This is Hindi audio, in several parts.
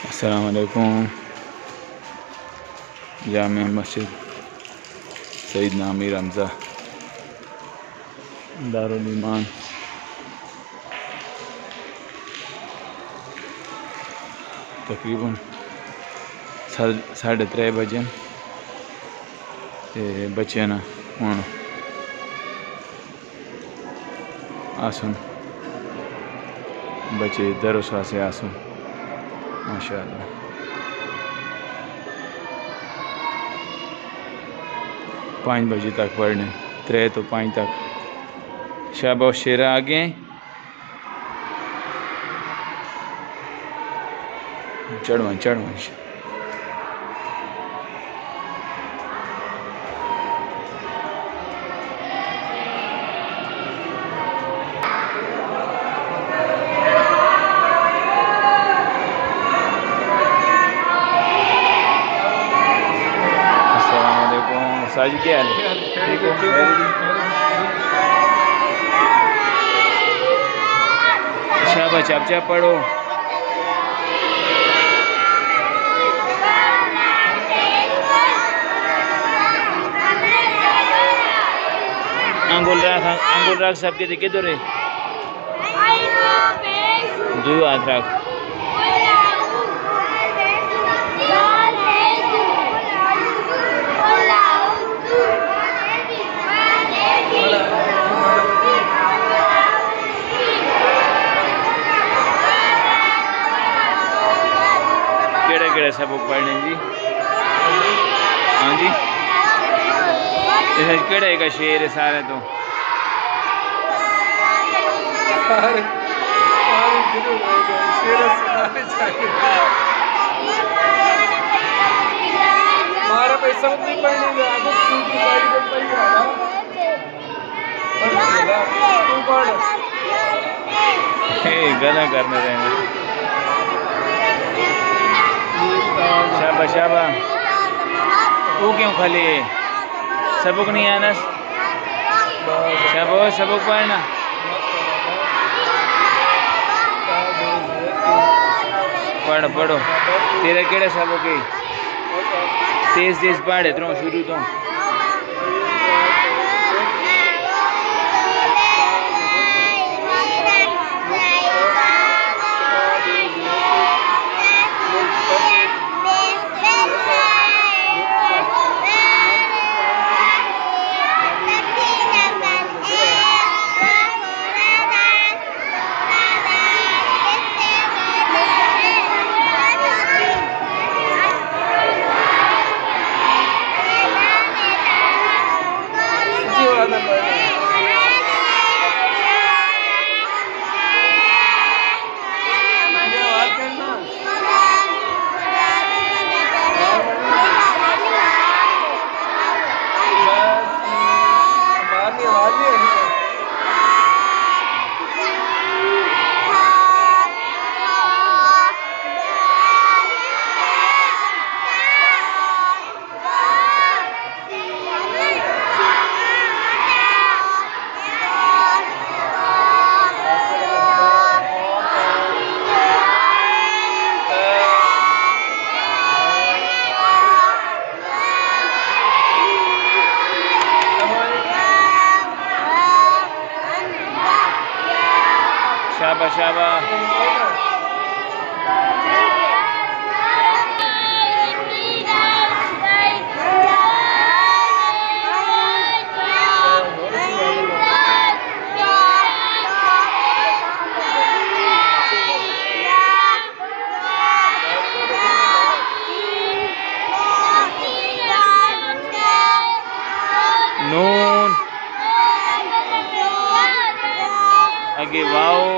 अस्सलाम वालेकुम। जामिया मस्जिद सैयदना अमीर हमज़ा दारुल ईमान। तकरीबन 3:30 बजे बच्चे ना हूँ आसन बच्चे दरस वास्ते आसन माशाअल्लाह। 5 बजे तक पढ़ने 3 तो 5 तक। शाबाश शेरा आगे चढ़वा चढ़वा। साजी क्या हाल है? ठीक हो? शाबाश चप चप पढ़ो। अंगुल रख सबके दिखे तो रे दो हाथ रख। केड़ा सबक पढ़ने जी? हाँ जी केड़ा का शेर है सारे तो गला करने रहेंगे। शाबा शाबा वो क्यों खाली सबक नहीं आना? शाबा सबक पढ़ना। पढ़ पढ़ो तेरा केड़ा सबक है? तेज तेज पढ़े तो शुरू तो शाबा शाबा। नून आगे वाओ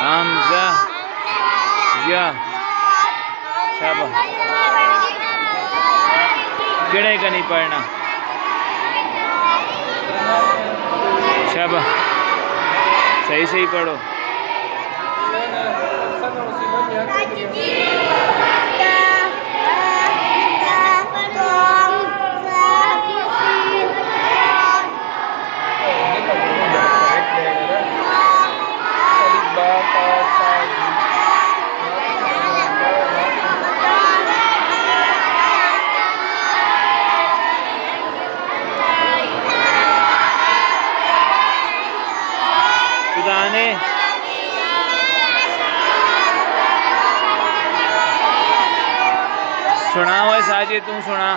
हमजा या शाबाश। केड़े का नहीं पढ़ना? शाबाश सही सही पढ़ो। गाने सुना हुआ साजिद, तू सुना।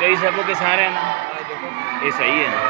कई सबों के सारे हैं ना, ये सही है ना।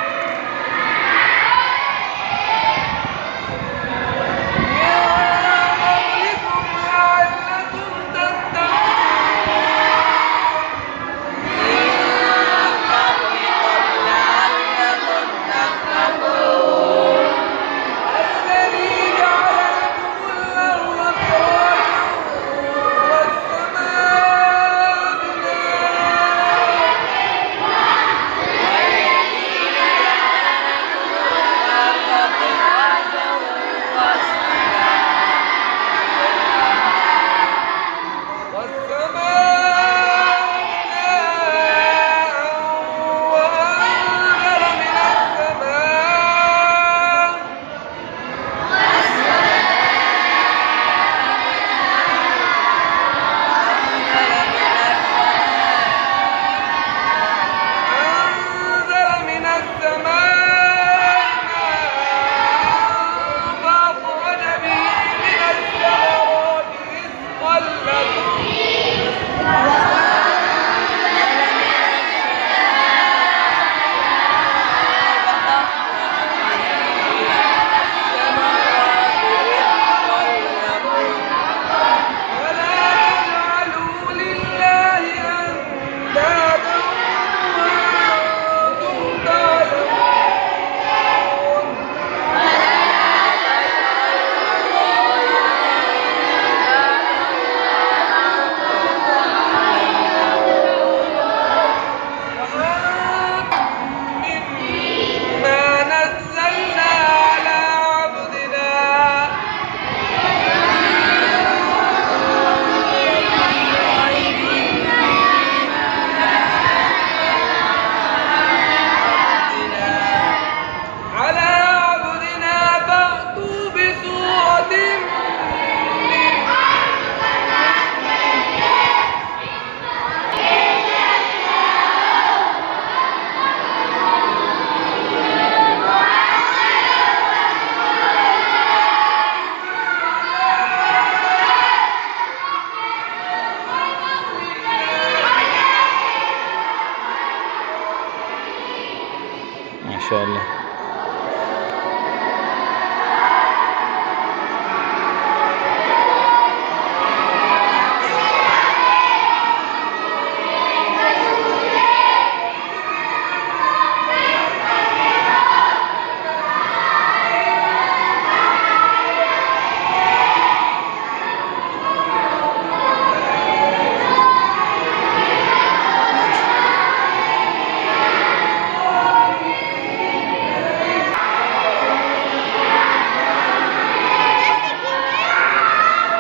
माशाअल्लाह।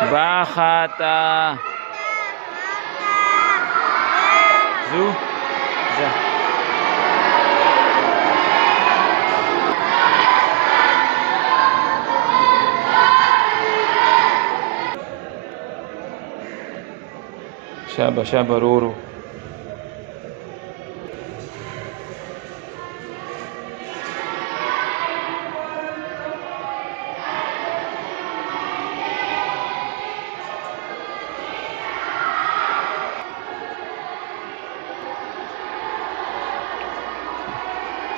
Bakhata Zu Za Shaba Shaba Ruru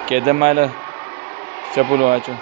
कहते माला चपुलो आचो